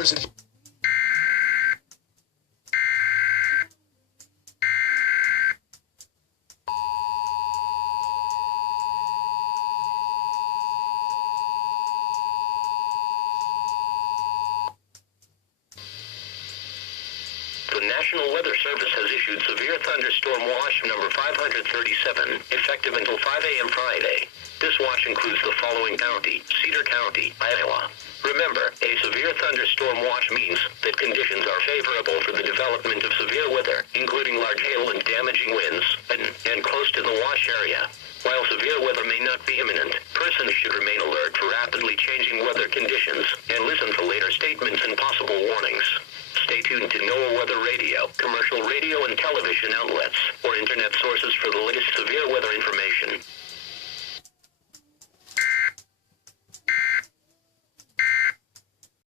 The National Weather Service has issued severe thunderstorm watch number 537, effective until 5 a.m. Friday. This watch includes the following county: Cedar County, Iowa. Remember, a severe thunderstorm watch means that conditions are favorable for the development of severe weather, including large hail and damaging winds, and close to the watch area. While severe weather may not be imminent, persons should remain alert for rapidly changing weather conditions and listen for later statements and possible warnings. Stay tuned to NOAA Weather Radio, commercial radio and television outlets, or internet sources for the latest severe weather information.